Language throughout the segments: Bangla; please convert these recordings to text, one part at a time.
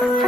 তোমার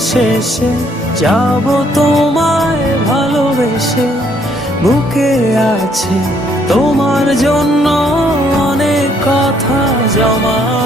শেষে যাব তোমায় ভালোবেসে। বুকে আছে তোমার জন্য অনেক কথা জমা।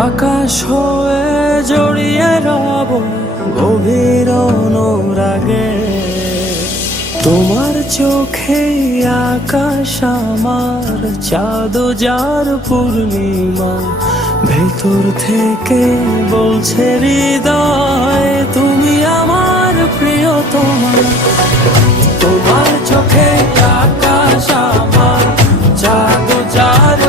আকাশ হয়ে জড়িয়ে রব গভীর অনুরাগে। তোমার চোখে আকাশ আমার চাঁদ যার পূর্ণিমা, ভেতর থেকে বলছে হৃদয়, তুমি আমার প্রিয় তোমার তোমার চোখে আকাশ আমার জাদু যার